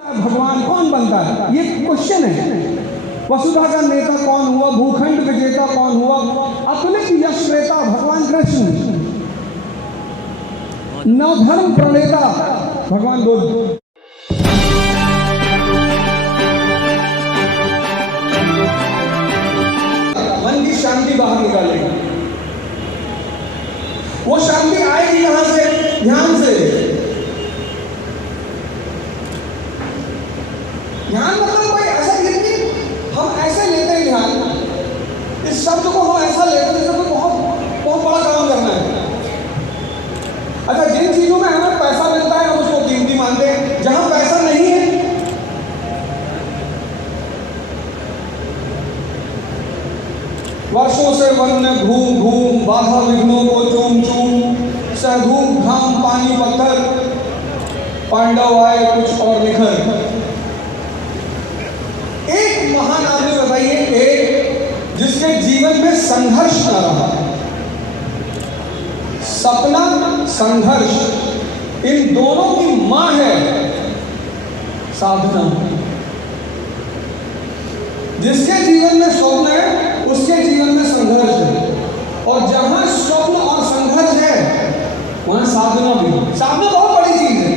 भगवान कौन बनता है, ये क्वेश्चन है। वसुधा का नेता कौन हुआ, भूखंड विजेता कौन हुआ, अतुलित यश रेता भगवान कृष्ण, नवधर्म प्रणेता भगवान बुद्ध। मन की शांति बाहर निकालेगा। वो शांति आएगी कहां से? ध्यान से। ध्यान मतलब कोई ऐसा नहीं कि हम ऐसे लेते हैं ध्यान, इस शब्द को हम ऐसा लेते हैं जैसे कोई बहुत बड़ा काम करना है। अच्छा, जिन चीजों में हमें पैसा मिलता है हम उसको कीमती मानते हैं, जहां पैसा नहीं है वर्षों से वन में घूम घूम बाधा विघ्नों को चूम चूम, सरधूम घाम पानी पत्थर, पांडव आए कुछ और निखर। एक महान आदमी बताइए, एक जिसके जीवन में संघर्ष न रहा, सपना संघर्ष, इन दोनों की मां है साधना। जिसके जीवन में स्वप्न है उसके जीवन में संघर्ष है, और जहां स्वप्न और संघर्ष है वहां साधना भी। साधना बहुत बड़ी चीज है।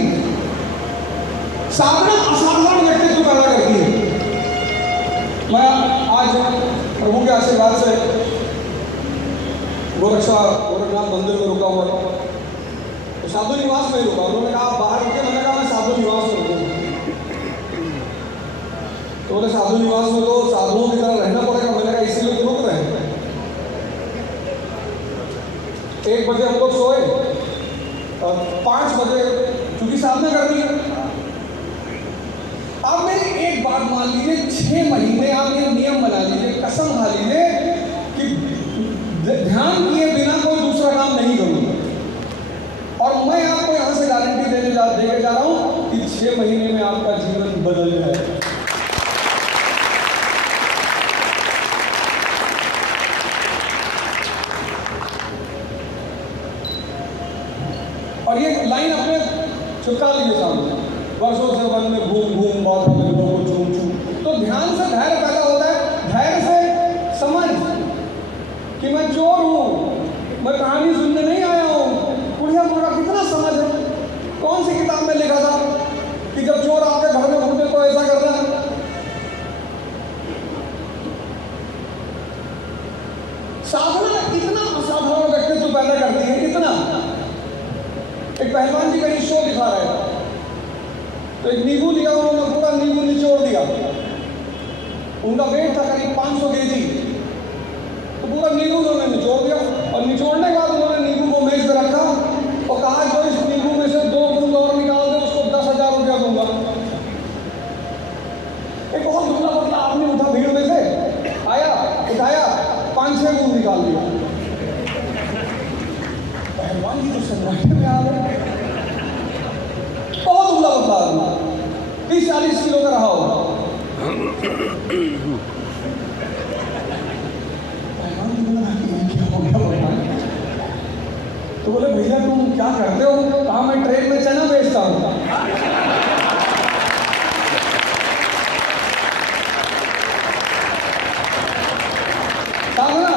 साधना असाधारण व्यक्तित्व पैदा करती है। मैं आज प्रभु के आशीर्वाद से गोरखनाथ मंदिर में रुका हुआ था, तो साधु निवास में रुका। उन्होंने कहा आप बाहर रुके, मैंने कहा मैं साधु निवास में रुकूंगा। तो बोले साधु निवास में तो साधुओं की तरह रहना पड़ेगा। मैंने कहा इसीलिए तो रुक रहे हैं। 1 बजे हम लोग सोए और 5 बजे क्योंकि साधना करनी है। आप मेरी एक बात मान लीजिए, 6 महीने आप ये नियम बना लीजिए, कसम खा लीजिए कि ध्यान किए बिना कोई दूसरा काम नहीं करूंगा। और मैं आपको यहां से गारंटी देके जा रहा हूं कि 6 महीने में आपका जीवन बदल जाएगा। और ये लाइन अपने चुपका लीजिए सामने, वर्षों से वन में घूम घूम बात को चूम चूम। तो ध्यान से धैर्य पैदा होता है। धैर्य से समझ कि मैं चोर हूं, मैं कहानी सुनने नहीं आया हूं। बुढ़िया बुढ़ा कितना समझ है। कौन सी किताब में लिखा था कि जब चोर आपके घर में घूमते तो ऐसा करना है? साधना इतना असाधारण व्यक्तित्व पैदा करती है, इतना। एक पहलवान जी कहीं शो दिखा रहे हैं, तो एक नींबू लिया, उन्होंने पूरा नींबू निचोड़ दिया। उनका वेट था करीब 500 केजी, तो पूरा नींबू उन्होंने निचोड़ दिया। और निचोड़ने के बाद उन्होंने नींबू को मेज पे रखा और कहा जो इस नींबू में से 2 बूंद और निकाल दे उसको 10,000 रुपया दूंगा। एक बहुत दुबला पतला आदमी उठा, भीड़ में से आया, उठाया, 5-6 बूंद निकाल दिया। पहलवान जी तो सन्नाटे में आ गए। बहुत दुबला पतला आदमी, 30-40 किलो का रहा होगा। तो बोले भैया तुम क्या करते हो? कहा मैं ट्रेन में चना बेचता हूँ। साधना,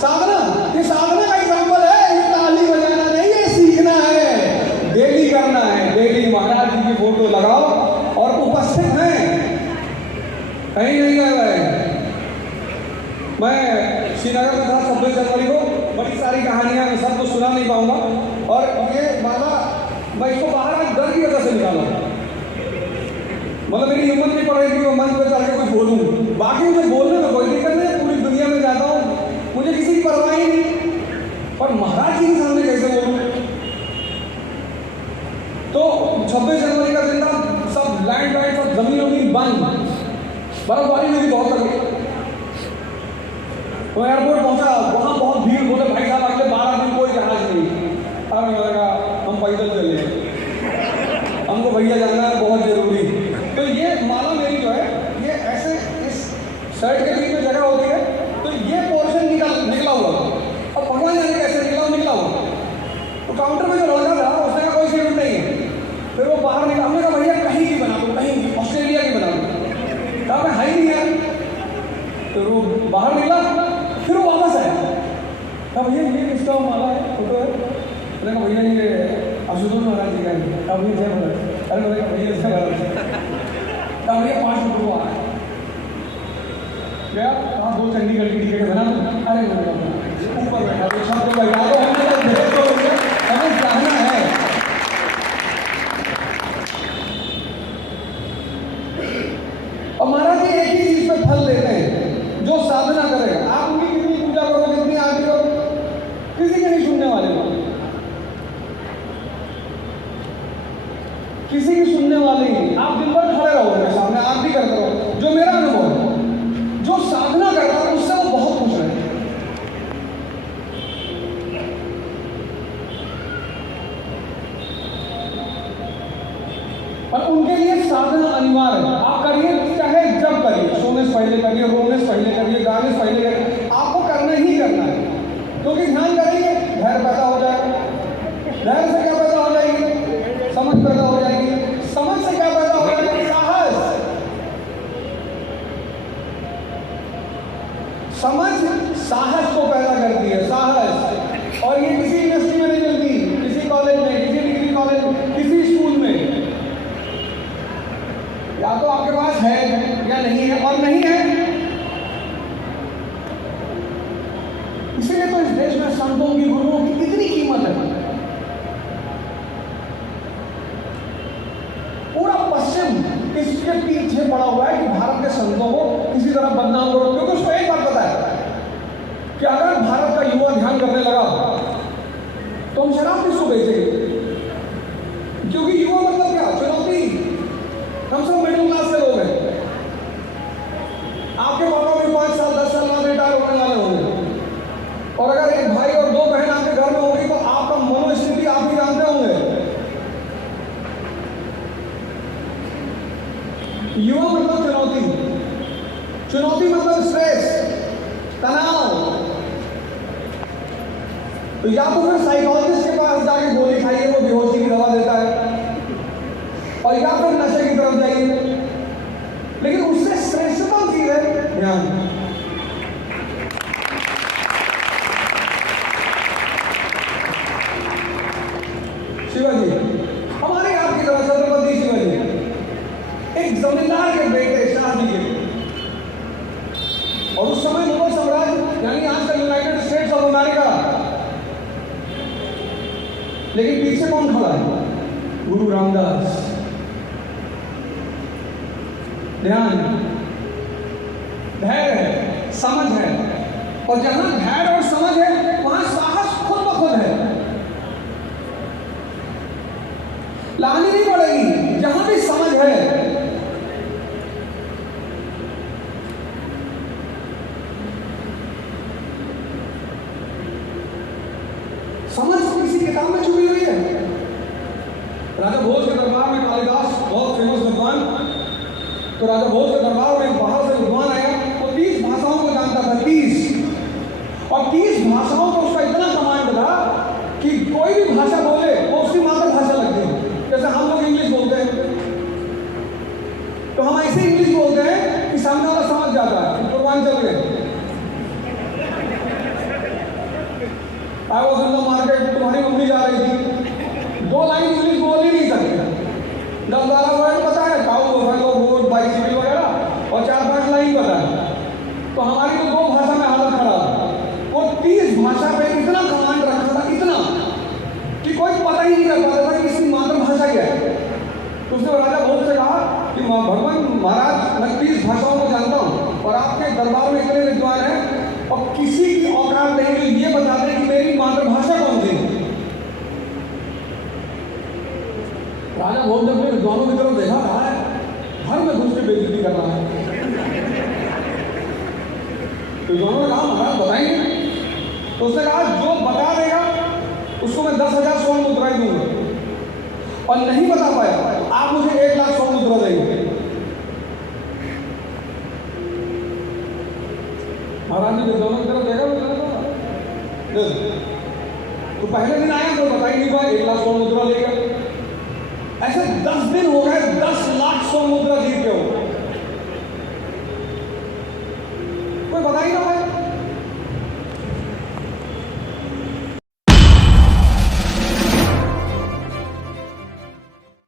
साधना, ये साधना का एग्जाम्पल है। ये ताली बजाना नहीं है, सीखना है, डेली करना है। डेली महाराज जी की फोटो लगाओ और उपस्थित हैं, कहीं नहीं गए भाई। मैं श्रीनगर में था 26 जनवरी को, बड़ी सारी कहानियां, मैं सबको सुना नहीं पाऊंगा। और ये माला मैं इसको बाहर आज डर की वजह से निकाला, मतलब मेरी हिम्मत नहीं पड़ रही थी वो मंच पे चल के कुछ बोलूं। बाकी मुझे बोलने में कोई दिक्कत नहीं, पूरी दुनिया में जाता हूँ, मुझे किसी की परवाह ही नहीं, पर महाराज जी के सामने कैसे बोलूं? तो 26 जनवरी का दिन था, सब लैंड वाइड, सब जमीन बंद, बर्फबारी में भी बहुत लगी। तो एयरपोर्ट पहुंचा, वहां बहुत भीड़। बोले भाई साहब अगले 12 दिन कोई जहाज नहीं। अब मैंने कहा हम पैदल चले, हमको भैया जाना है बहुत जरूरी। तो ये माला मेरी जो है, ये ऐसे इस शर्ट के बीच में जगह होती है, तो ये पोर्शन निकला हुआ। अब भगवान जाने कैसे निकला हुआ। तो काउंटर में जो लड़का था उसने कहा कोई सीट नहीं है। फिर वो बाहर निकला, हमने कहा कभी से बोले, अरे बोले भैया से बोले, कभी 5 रुपये को आया गया, कहाँ 2 चंडीगढ़ की टिकट बना, अरे बोले ऊपर बैठा तो सब तो बैठा तो हमने तो भेज तो बोले हमें जाना है। और महाराज जी एक ही चीज पे फल देते हैं, जो साधना करेगा। आप उनकी कितनी पूजा करो, कितनी आरती करो, किसी के नहीं सुनने वाले लोग, किसी की सुनने वाले ही। आप दिन भर खड़े रहो मेरे सामने, आरती करते रहो। जो मेरा अनुभव है, जो साधना करता है उससे वो बहुत खुश है। और उनके लिए साधना अनिवार्य है। आप करिए, चाहे जब करिए, सोने से पहले करिए, रोने से पहले करिए, गाने से पहले करिए, आपको करना ही करना है। क्योंकि ध्यान करेंगे, धैर्य पैदा हो जाएगा। धैर्य से क्या पैदा हो जाएगी? समझ पैदा हो जाएगी। समझ से क्या पैदा हो जाएगा? साहस। समझ साहस को पैदा करती है, साहस। और ये किसी यूनिवर्सिटी में नहीं मिलती, किसी कॉलेज में, किसी डिग्री कॉलेज में, किसी स्कूल में। या तो आपके पास है या नहीं है, और नहीं है। इसलिए तो इस देश में संतों की, गुरुओं की कितनी कीमत है। पूरा पश्चिम इसके पीछे पड़ा हुआ है कि भारत के संतों को किसी तरह बदनाम करो। क्योंकि उसको एक बात पता है कि अगर भारत का युवा ध्यान करने लगा तो हम शराब किसको बेचेंगे? क्योंकि युवा मतलब क्या? चुनौती। हम सब मिडिल क्लास से लोग हैं। आपके पापा भी 5 साल 10 साल बाद रिटायर होने वाले होंगे, और अगर एक भाई और 2 बहन आपके घर में होगी तो आपका मनोस्थिति आप ही जानते होंगे। युवा मतलब चुनौती, चुनौती मतलब स्ट्रेस, तनाव। तो या तो फिर साइकोलॉजिस्ट के पास जाके गोली खाइए, वो बेहोशी की दवा देता है, और या फिर नशे की तरफ जाइए। लेकिन उससे श्रेष्ठतम चीज है ध्यान। शिवाजी, हमारे आपकी तरह छत्रपति शिवाजी एक जमींदार के बेटे, शाह जी के, और उस समय मुगल साम्राज्य यानी आज का यूनाइटेड स्टेट्स ऑफ अमेरिका। लेकिन पीछे कौन खड़ा है? गुरु रामदास। ध्यान, धैर्य है, समझ है, और जहां धैर्य और समझ है वहां साहस खुद ब खुद है। लानी नहीं पड़ेगी। जहां भी समझ है, समझ किसी किताब में छुपी हुई है। राजा भोज के दरबार में कालिदास बहुत फेमस विद्वान, तो राजा भोज के दरबार में बाहर से विद्वान आया, वो 30 भाषाओं को जानता था, 30। और 30 भाषाओं को उसका इतना कमांड था कि कोई भी भाषा बोले वो उसकी मातृभाषा लगती है। जैसे हम लोग इंग्लिश बोलते हैं तो हम ऐसे इंग्लिश बोलते हैं कि सामने वाला समझ जाता है। पूर्वांचल में I was in the market, तुम्हारी मम्मी जा रही थी, 2 लाइन इंग्लिश बोल ही नहीं सकते। 10-12 वर्ड पता है, काऊ, बफेलो, गोट, बाइसिकल वगैरह, और 4-5 लाइन पता है। तो हमारी तो 2 भाषा में हालत खराब है। वो 30 भाषा पे इतना कमांड रखा था, इतना कि कोई पता ही नहीं कर पाता था कि इसकी मातृभाषा क्या है। तो उसने राजा भोज से कहा कि भगवान महाराज, मैं 30 भाषाओं को जानता हूँ और आपके दरबार में इतने विद्वान हैं और किसी की औकात नहीं जो ये बता दे कि मेरी मातृभाषा कौन सी है। राजा भोज ने अपने विद्वानों की तरफ देखा, कहा है घर में घुस के बेइज्जती कर रहा है। विद्वानों ने कहा महाराज बताएंगे? तो उसने कहा जो बता देगा उसको मैं 10,000 स्वर्ण मुद्राएं दूंगा, और नहीं बता पाया आप मुझे 1 लाख स्वर्ण मुद्रा देंगे। महाराज ने विद्वानों की तरफ देखा, तो पहले दिन आया तो बता ही नहीं पाया, 1 लाख स्वर्ण मुद्रा लेकर। ऐसे 10 दिन हो गए, 10 लाख स्वर्ण मुद्रा जीत के हो, कोई बता ही ना